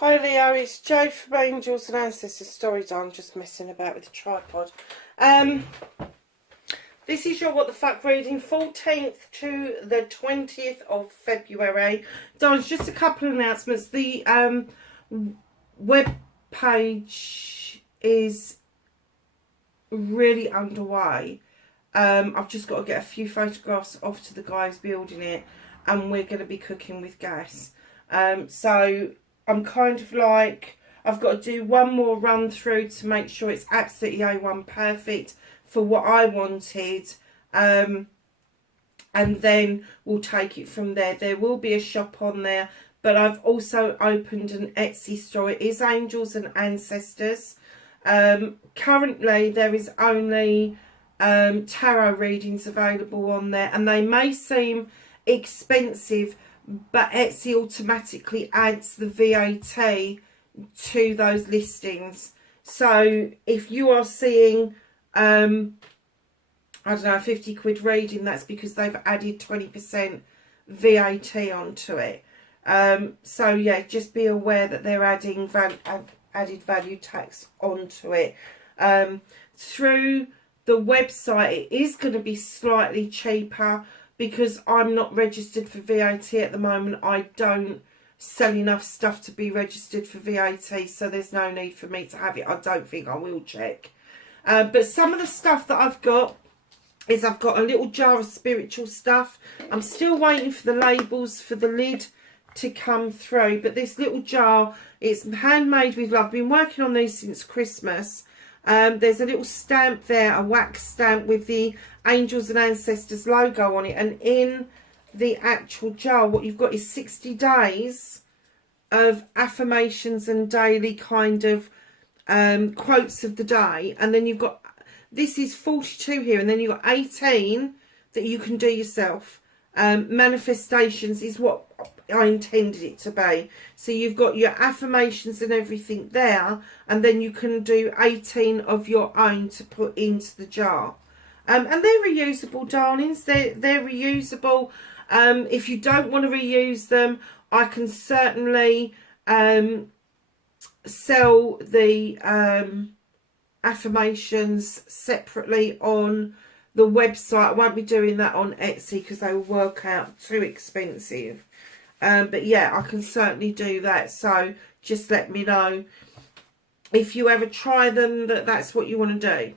Hi Leo, it's Jo from Angels and Ancestors Stories. I'm just messing about with the tripod. This is your What the Fuck reading, 14th to the 20th of February. Darn, just a couple of announcements. The web page is really underway. I've just got to get a few photographs off to the guys building it, and we're going to be cooking with gas. So I'm kind of like, I've got to do one more run through to make sure it's absolutely A1 perfect for what I wanted, and then we'll take it from there. There will be a shop on there, but I've also opened an Etsy store. It is Angels and Ancestors. Currently there is only tarot readings available on there, and they may seem expensive, but Etsy automatically adds the VAT to those listings. So if you are seeing I don't know, 50 quid reading, that's because they've added 20% VAT onto it. So yeah, just be aware that they're adding added value tax onto it. Through the website, it is going to be slightly cheaper because I'm not registered for VAT at the moment. I don't sell enough stuff to be registered for VAT, so there's no need for me to have it. I don't think. I will check. But some of the stuff that I've got is I've got a little jar of spiritual stuff. I'm still waiting for the labels for the lid to come through, but this little jar, it's handmade with love. I've been working on these since Christmas. There's a little stamp there, a wax stamp with the Angels and Ancestors logo on it, and in the actual jar what you've got is 60 days of affirmations and daily kind of quotes of the day, and then you've got, this is 42 here, and then you've got 18 that you can do yourself. Manifestations is what I intended it to be. So you've got your affirmations and everything there, and then you can do 18 of your own to put into the jar. And they're reusable, darlings. They're reusable. If you don't want to reuse them, I can certainly sell the affirmations separately on the website. I won't be doing that on Etsy because they will work out too expensive. But yeah, I can certainly do that. So just let me know if you ever try them, that's what you want to do.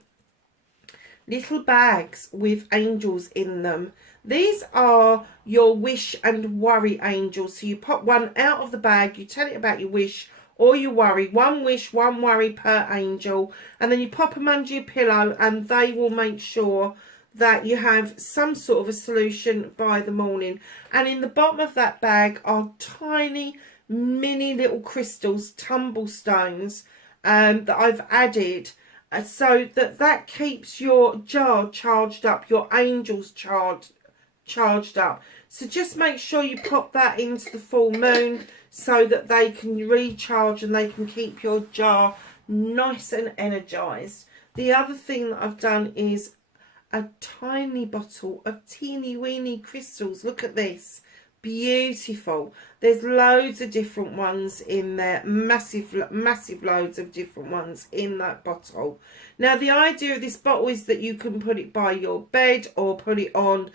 Little bags with angels in them. These are your wish and worry angels. So you pop one out of the bag, you tell it about your wish or your worry. One wish, one worry per angel, and then you pop them under your pillow, and they will make sure that you have some sort of a solution by the morning. And in the bottom of that bag are tiny mini little crystals, tumble stones, that I've added, so that keeps your jar charged up, your angels charged up. So just make sure you pop that into the full moon so that they can recharge and they can keep your jar nice and energized. The other thing that I've done is a tiny bottle of teeny weeny crystals. Look at this. Beautiful. There's loads of different ones in there. Massive loads of different ones in that bottle. Now the idea of this bottle is that you can put it by your bed or put it on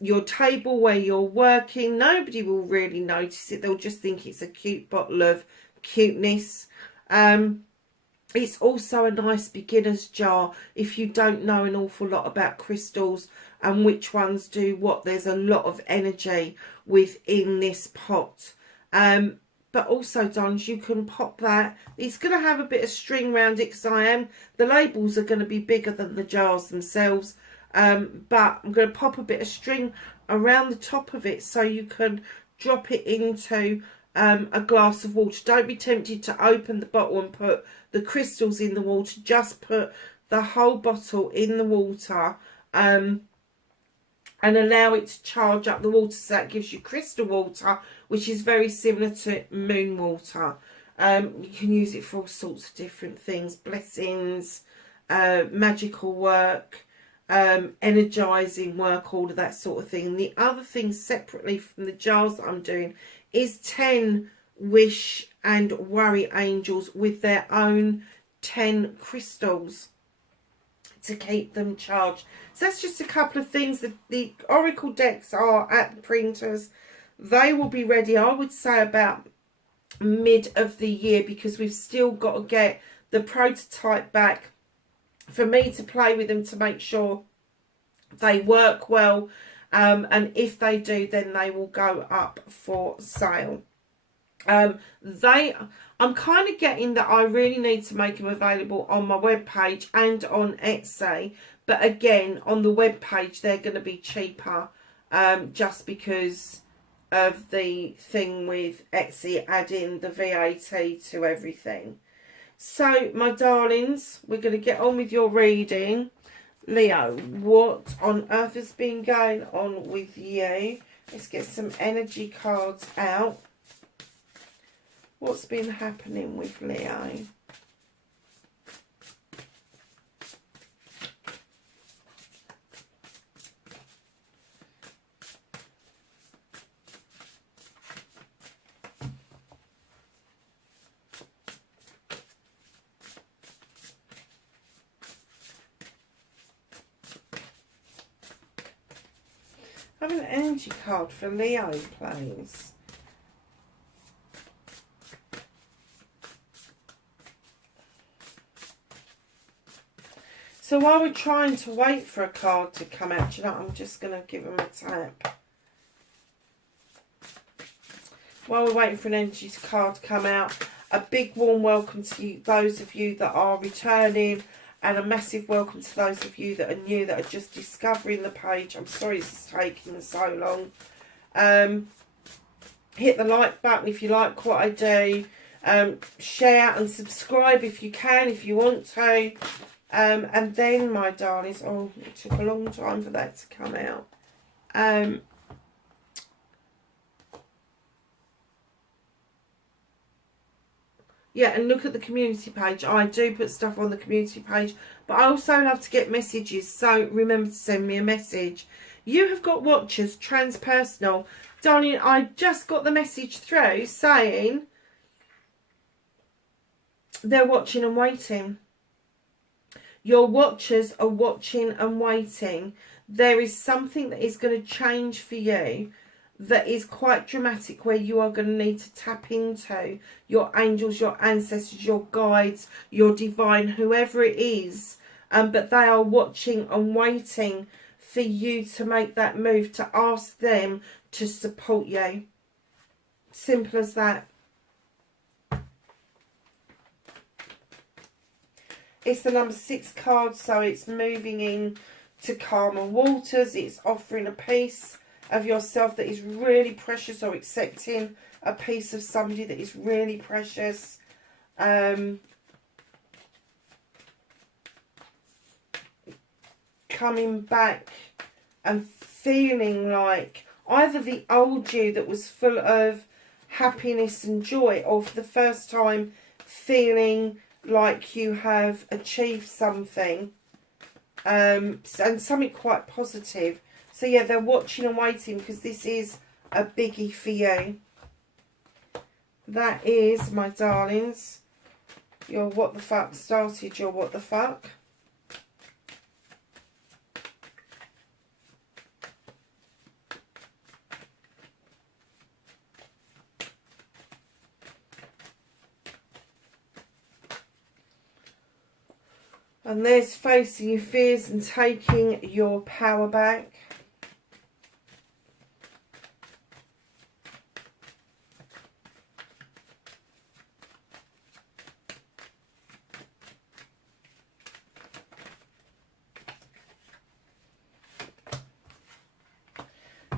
your table where you're working. Nobody will really notice it. They'll just think it's a cute bottle of cuteness. It's also a nice beginner's jar if you don't know an awful lot about crystals and which ones do what. There's a lot of energy within this pot. But also, darlings, you can pop that. It's going to have a bit of string around it because the labels are going to be bigger than the jars themselves. But I'm going to pop a bit of string around the top of it so you can drop it into a glass of water. Don't be tempted to open the bottle and put the crystals in the water. Just put the whole bottle in the water and allow it to charge up the water. So that gives you crystal water, which is very similar to moon water. You can use it for all sorts of different things. Blessings, magical work, energizing work, all of that sort of thing. And the other thing separately from the jars that I'm doing is 10 wish and worry angels with their own 10 crystals to keep them charged. So that's just a couple of things. The oracle decks are at the printers. They will be ready, I would say, about mid of the year, because we've still got to get the prototype back for me to play with them to make sure they work well, and if they do, then they will go up for sale. I'm kind of getting that I really need to make them available on my webpage and on Etsy, but again, on the webpage they're going to be cheaper, just because of the thing with Etsy adding the VAT to everything. So, my darlings, we're going to get on with your reading. Leo, what on earth has been going on with you? Let's get some energy cards out. What's been happening with Leo? Have an energy card for Leo, please. So while we're trying to wait for a card to come out, you know, I'm just going to give them a tap. While we're waiting for an energy card to come out, a big warm welcome to you, those of you that are returning, and a massive welcome to those of you that are new, that are just discovering the page. I'm sorry this is taking so long. Hit the like button if you like what I do. Share and subscribe if you can, if you want to. And then, my darlings, oh, it took a long time for that to come out. Yeah, and look at the community page. I do put stuff on the community page, but I also love to get messages, so remember to send me a message. You have got watchers, transpersonal. Darling, I just got the message through saying they're watching and waiting. Your watchers are watching and waiting. There is something that is going to change for you that is quite dramatic, where you are going to need to tap into your angels, your ancestors, your guides, your divine, whoever it is. But they are watching and waiting for you to make that move, to ask them to support you. Simple as that. It's the number 6 card, so it's moving in to calmer waters. It's offering a piece of yourself that is really precious, or accepting a piece of somebody that is really precious. Coming back and feeling like either the old you that was full of happiness and joy, or for the first time feeling like you have achieved something, and something quite positive. So yeah, they're watching and waiting, because this is a biggie for you. That is, my darlings, your what the fuck started your what the fuck. And there's facing your fears and taking your power back.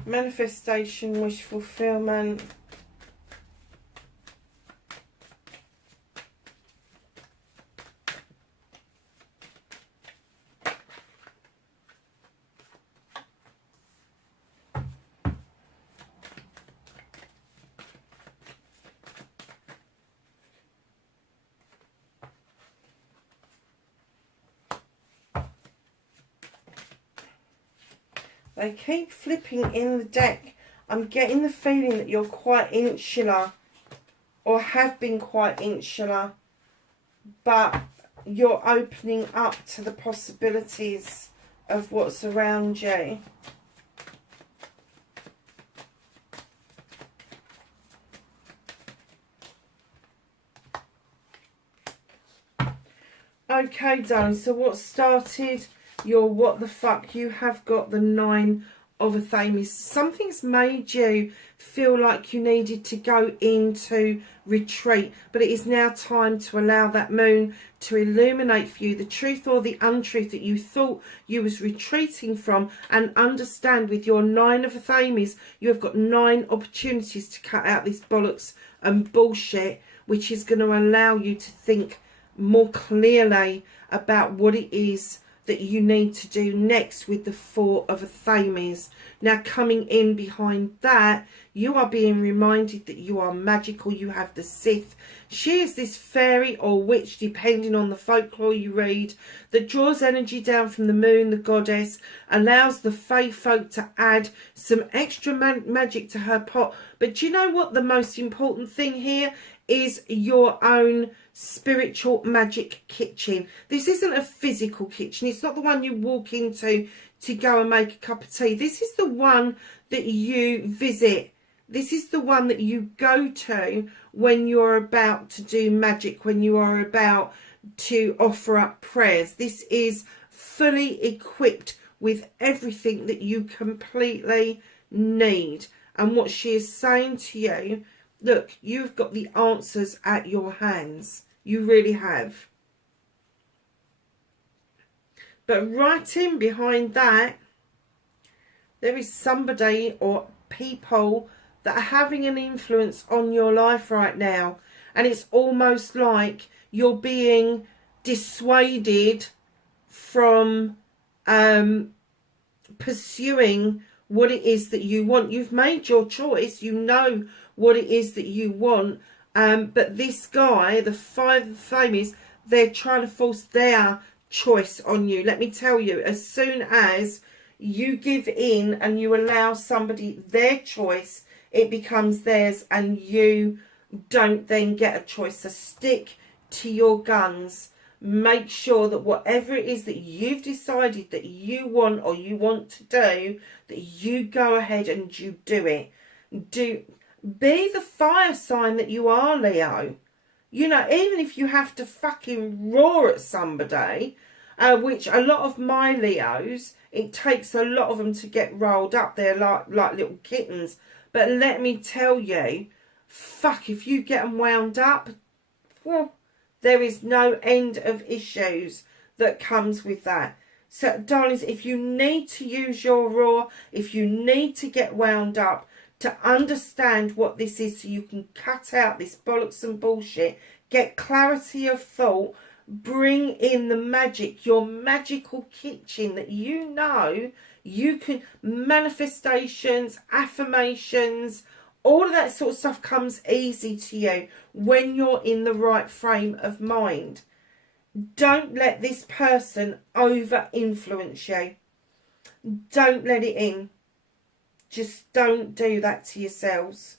Manifestation, wish fulfillment. They keep flipping in the deck. I'm getting the feeling that you're quite insular. or have been quite insular, but you're opening up to the possibilities of what's around you. Okay, darling, so what started your what the fuck? You have got the 9 of Athames. Something's made you feel like you needed to go into retreat, but it is now time to allow that moon to illuminate for you the truth or the untruth that you thought you was retreating from, and understand with your 9 of Athames, you have got 9 opportunities to cut out this bollocks and bullshit, which is going to allow you to think more clearly about what it is that you need to do next with the 4 of Athames. Now, coming in behind that, you are being reminded that you are magical. You have the Sith. She is this fairy or witch, depending on the folklore you read, that draws energy down from the moon, the goddess, allows the fae folk to add some extra magic to her pot. But do you know what the most important thing here is? Your own spiritual magic kitchen. This isn't a physical kitchen. It's not the one you walk into to go and make a cup of tea. This is the one that you visit. This is the one that you go to when you're about to do magic, when you are about to offer up prayers. This is fully equipped with everything that you completely need. And what she is saying to you, look, you've got the answers at your hands. You really have. But right in behind that, there is somebody or people that are having an influence on your life right now. And it's almost like you're being dissuaded from pursuing what it is that you want. You've made your choice. You know what it is that you want. But this guy, the 5 of Flames, they're trying to force their choice on you. Let me tell you, as soon as you give in and you allow somebody their choice, it becomes theirs, and you don't then get a choice. So stick to your guns. Make sure that whatever it is that you've decided that you want or you want to do, that you go ahead and you do it. Be the fire sign that you are, Leo. You know, even if you have to fucking roar at somebody, which a lot of my Leos, it takes a lot of them to get rolled up. They're like little kittens. But let me tell you, fuck, if you get them wound up, well, there is no end of issues that comes with that. So, darlings, if you need to use your roar, if you need to get wound up to understand what this is so you can cut out this bollocks and bullshit, get clarity of thought, bring in the magic, your magical kitchen that you know you can, manifestations, affirmations, all of that sort of stuff comes easy to you when you're in the right frame of mind. Don't let this person over influence you. Don't let it in. Just don't do that to yourselves.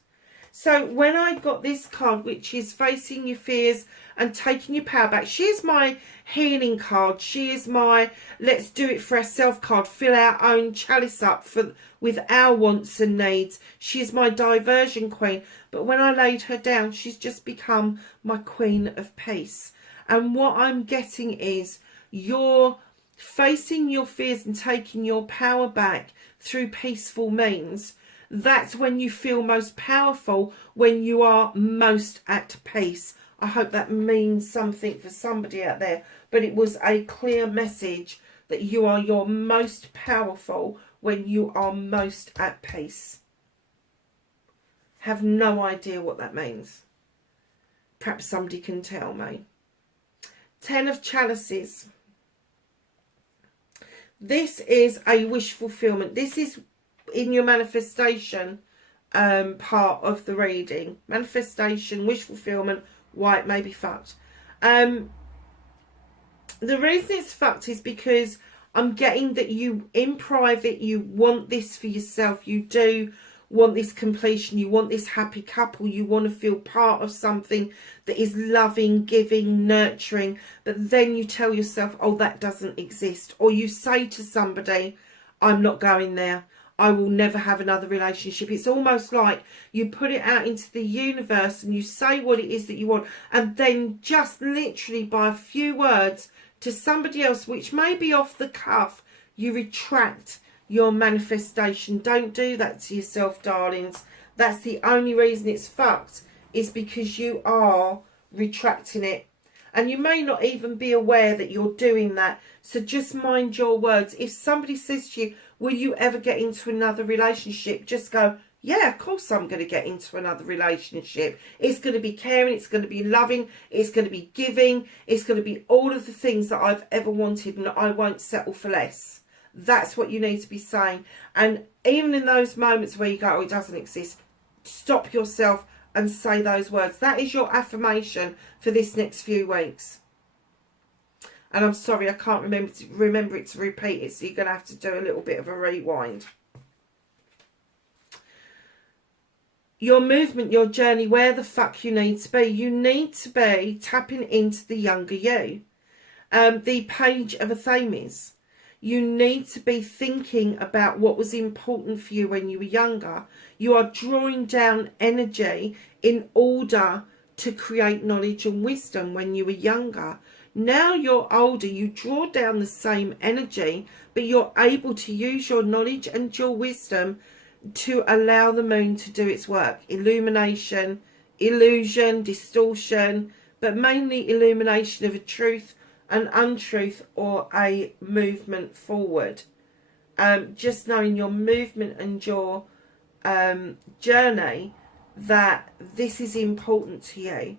So when I got this card, which is facing your fears and taking your power back, she is my healing card. She is my let's do it for ourselves card. Fill our own chalice up with our wants and needs. She is my diversion queen. But when I laid her down, she's just become my queen of peace. And what I'm getting is you're facing your fears and taking your power back through peaceful means. That's when you feel most powerful, when you are most at peace. I hope that means something for somebody out there. But it was a clear message that you are your most powerful when you are most at peace. Have no idea what that means. Perhaps somebody can tell me. 10 of Chalices. This is a wish fulfillment. This is in your manifestation part of the reading. Manifestation, wish fulfillment, why it may be fucked. The reason it's fucked is because I'm getting that you, in private, you want this for yourself. You do want this completion, you want this happy couple, you want to feel part of something that is loving, giving, nurturing, but then you tell yourself, oh, that doesn't exist. Or you say to somebody, I'm not going there, I will never have another relationship. It's almost like you put it out into the universe and you say what it is that you want, and then just literally by a few words to somebody else, which may be off the cuff, you retract your manifestation. Don't do that to yourself, darlings. That's the only reason it's fucked, is because you are retracting it. And you may not even be aware that you're doing that. So just mind your words. If somebody says to you, will you ever get into another relationship? Just go, yeah, of course I'm going to get into another relationship. It's going to be caring, it's going to be loving, it's going to be giving, it's going to be all of the things that I've ever wanted, and I won't settle for less. That's what you need to be saying. And even in those moments where you go, oh, it doesn't exist, stop yourself and say those words. That is your affirmation for this next few weeks. And I'm sorry, I can't remember it to repeat it, so you're going to have to do a little bit of a rewind. Your movement, your journey, where the fuck you need to be. You need to be tapping into the younger you. The Page of Athames. You need to be thinking about what was important for you when you were younger. You are drawing down energy in order to create knowledge and wisdom when you were younger. Now you're older, you draw down the same energy, but you're able to use your knowledge and your wisdom to allow the moon to do its work. Illumination, illusion, distortion, but mainly illumination of a truth, an untruth, or a movement forward. Just knowing your movement and your journey, that this is important to you.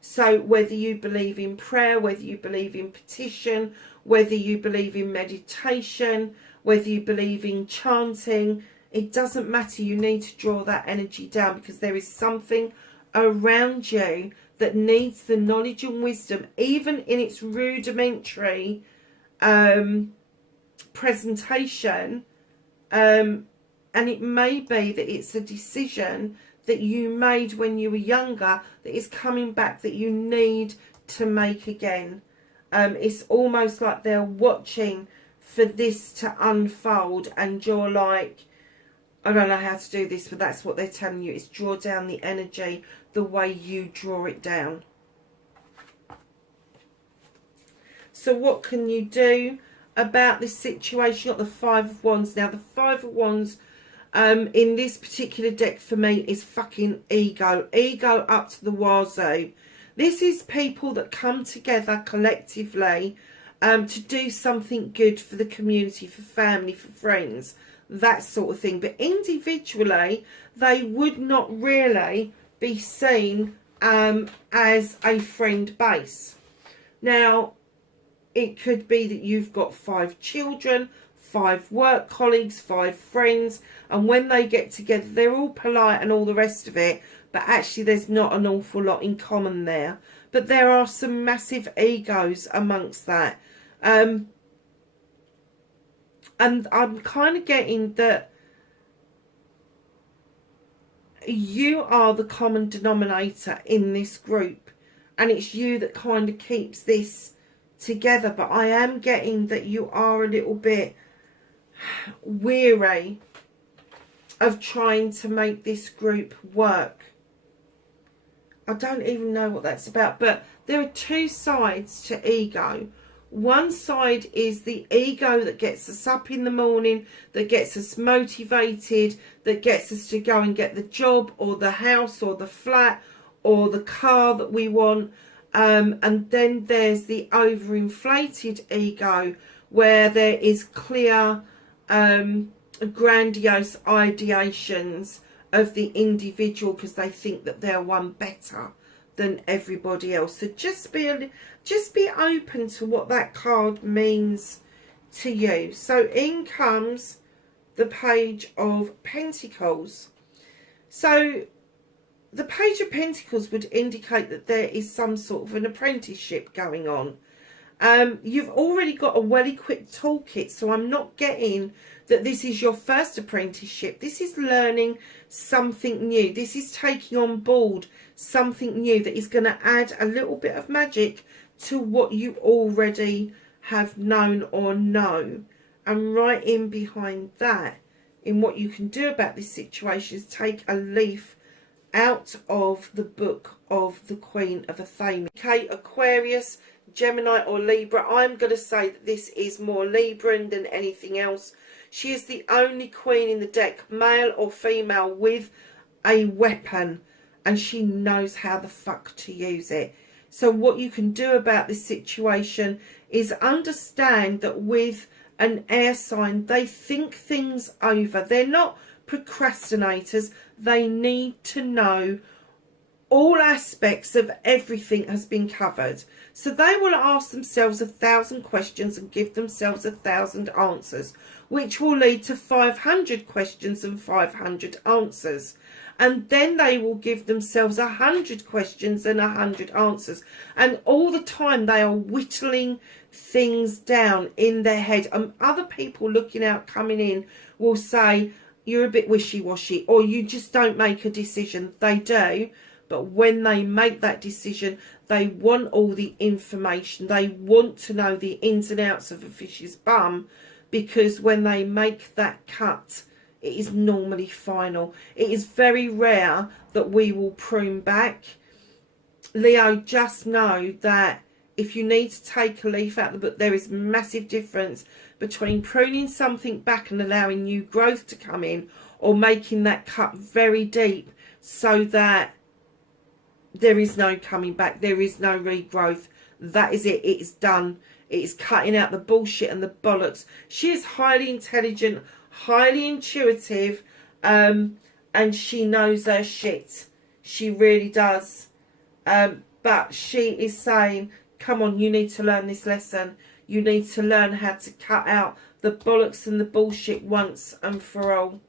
So whether you believe in prayer, whether you believe in petition, whether you believe in meditation, whether you believe in chanting, it doesn't matter. You need to draw that energy down, because there is something around you that needs the knowledge and wisdom, even in its rudimentary presentation. And it may be that it's a decision that you made when you were younger that is coming back, that you need to make again. It's almost like they're watching for this to unfold, and you're like, I don't know how to do this, but that's what they're telling you. It's draw down the energy the way you draw it down. So what can you do about this situation? You've got the Five of Wands. Now, the Five of Wands in this particular deck for me is fucking ego. Ego up to the wazoo. This is people that come together collectively to do something good for the community, for family, for friends, that sort of thing. But individually, they would not really be seen as a friend base. Now, it could be that you've got 5 children, 5 work colleagues, 5 friends, and when they get together, they're all polite and all the rest of it, but actually there's not an awful lot in common there. But there are some massive egos amongst that. And I'm kind of getting that you are the common denominator in this group, and it's you that kind of keeps this together. But I am getting that you are a little bit weary of trying to make this group work. I don't even know what that's about, but there are 2 sides to ego. One side is the ego that gets us up in the morning, that gets us motivated, that gets us to go and get the job or the house or the flat or the car that we want. And then there's the overinflated ego, where there is clear grandiose ideations of the individual, because they think that they're one better than everybody else. So just be open to what that card means to you. So in comes the Page of Pentacles. So the Page of Pentacles would indicate that there is some sort of an apprenticeship going on. You've already got a well-equipped toolkit, so I'm not getting that this is your first apprenticeship. This is learning something new. This is taking on board something new that is going to add a little bit of magic to what you already have known or know. And right in behind that, in what you can do about this situation, is take a leaf out of the book of the Queen of Athena. Okay, Aquarius, Gemini or Libra. I'm going to say that this is more Libran than anything else. She is the only queen in the deck, male or female, with a weapon, and she knows how the fuck to use it. So what you can do about this situation is understand that with an air sign, they think things over. They're not procrastinators. They need to know all aspects of everything has been covered. So they will ask themselves 1,000 questions and give themselves 1,000 answers, which will lead to 500 questions and 500 answers. And then they will give themselves 100 questions and 100 answers. And all the time they are whittling things down in their head. And other people looking out, coming in, will say, you're a bit wishy-washy, or you just don't make a decision. They do. But when they make that decision, they want all the information. They want to know the ins and outs of a fish's bum, because when they make that cut, it is normally final. It is very rare that we will prune back. Leo, just know that if you need to take a leaf out of the book, there is massive difference between pruning something back and allowing new growth to come in, or making that cut very deep so that there is no coming back, there is no regrowth. That is it. It is done. It is cutting out the bullshit and the bollocks. She is highly intelligent, highly intuitive, and she knows her shit. She really does. But she is saying, come on, you need to learn this lesson. You need to learn how to cut out the bollocks and the bullshit once and for all.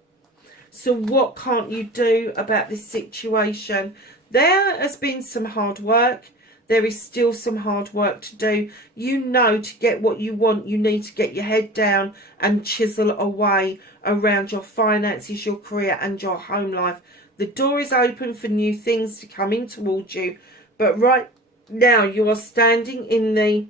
So what can't you do about this situation? There has been some hard work. There is still some hard work to do. You know, to get what you want, you need to get your head down and chisel away around your finances, your career and your home life. The door is open for new things to come in towards you. But right now you are standing in the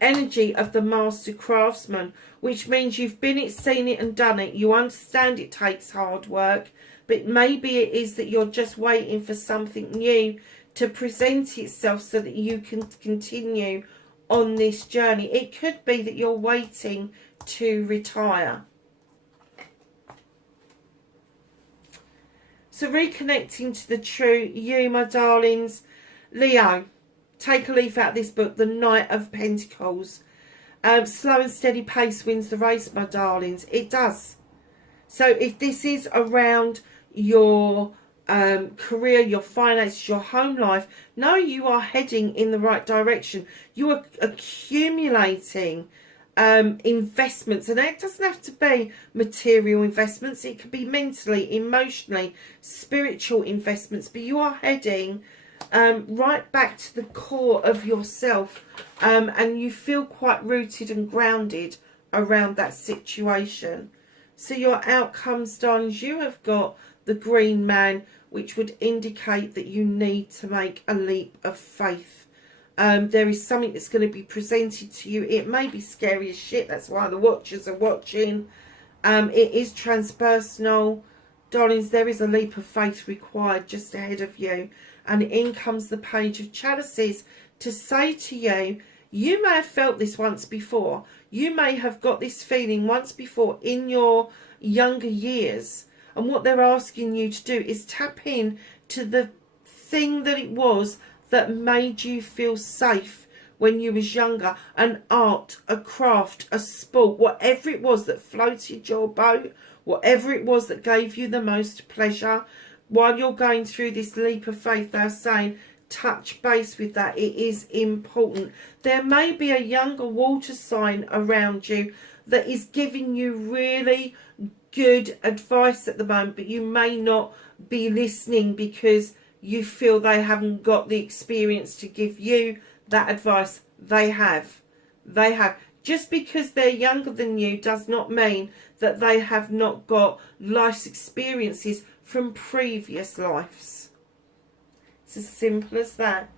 energy of the master craftsman, which means you've been it, seen it and done it. You understand it takes hard work, but maybe it is that you're just waiting for something new to present itself so that you can continue on this journey. It could be that you're waiting to retire. So reconnecting to the true you, my darlings. Leo, take a leaf out of this book, the Knight of Pentacles. Slow and steady pace wins the race, my darlings. It does. So if this is around your career, your finances, your home life, know you are heading in the right direction. You are accumulating investments, and it doesn't have to be material investments. It could be mentally, emotionally, spiritual investments, but you are heading right back to the core of yourself, and you feel quite rooted and grounded around that situation. So your outcomes, darlings, you have got the green man, which would indicate that you need to make a leap of faith. There is something that's going to be presented to you. It may be scary as shit. That's why the watchers are watching. It is transpersonal. Darlings, there is a leap of faith required just ahead of you. And in comes the Page of Chalices to say to you, you may have felt this once before. You may have got this feeling once before in your younger years. And what they're asking you to do is tap in to the thing that it was that made you feel safe when you was younger. An art, a craft, a sport, whatever it was that floated your boat, whatever it was that gave you the most pleasure. While you're going through this leap of faith, they're saying, touch base with that. It is important. There may be a younger water sign around you that is giving you really good advice at the moment, but you may not be listening because you feel they haven't got the experience to give you that advice. They have. Just because they're younger than you does not mean that they have not got life's experiences from previous lives. It's as simple as that.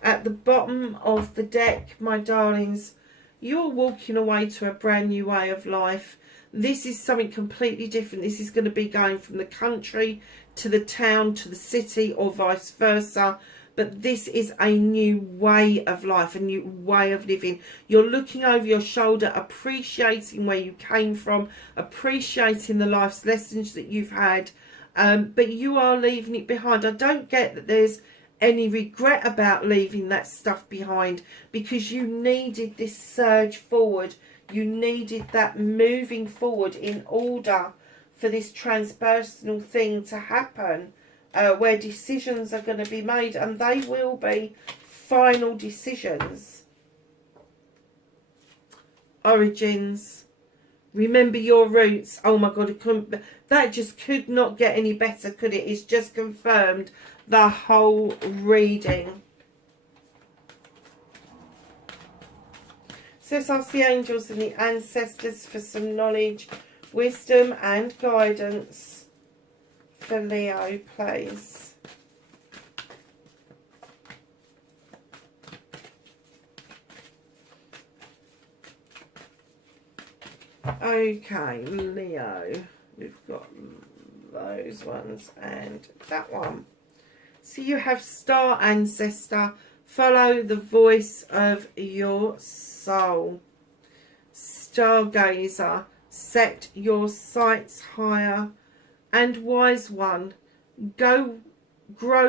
At the bottom of the deck, my darlings, you're walking away to a brand new way of life. This is something completely different. This is going to be going from the country to the town to the city, or vice versa. But this is a new way of life, a new way of living. You're looking over your shoulder, appreciating where you came from, appreciating the life's lessons that you've had. But you are leaving it behind. I don't get that there's any regret about leaving that stuff behind, because you needed this surge forward. You needed that moving forward in order for this transpersonal thing to happen, where decisions are going to be made, and they will be final decisions. Origins. Remember your roots. Oh my God, that just could not get any better, could it? It's just confirmed the whole reading. So let's ask the angels and the ancestors for some knowledge, wisdom and guidance for Leo, please. Okay, Leo. We've got those ones and that one. So you have Star Ancestor. Follow the voice of your soul. Stargazer. Set your sights higher. And Wise One. Grow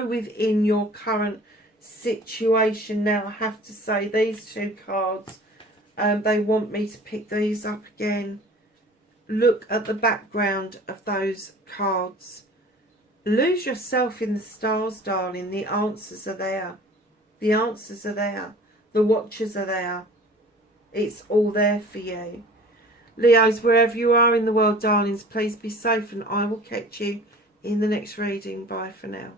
within your current situation. Now I have to say these two cards, they want me to pick these up again. Look at the background of those cards. Lose yourself in the stars, darling. The answers are there. The answers are there. The watchers are there. It's all there for you. Leos, wherever you are in the world, darlings, please be safe, and I will catch you in the next reading. Bye for now.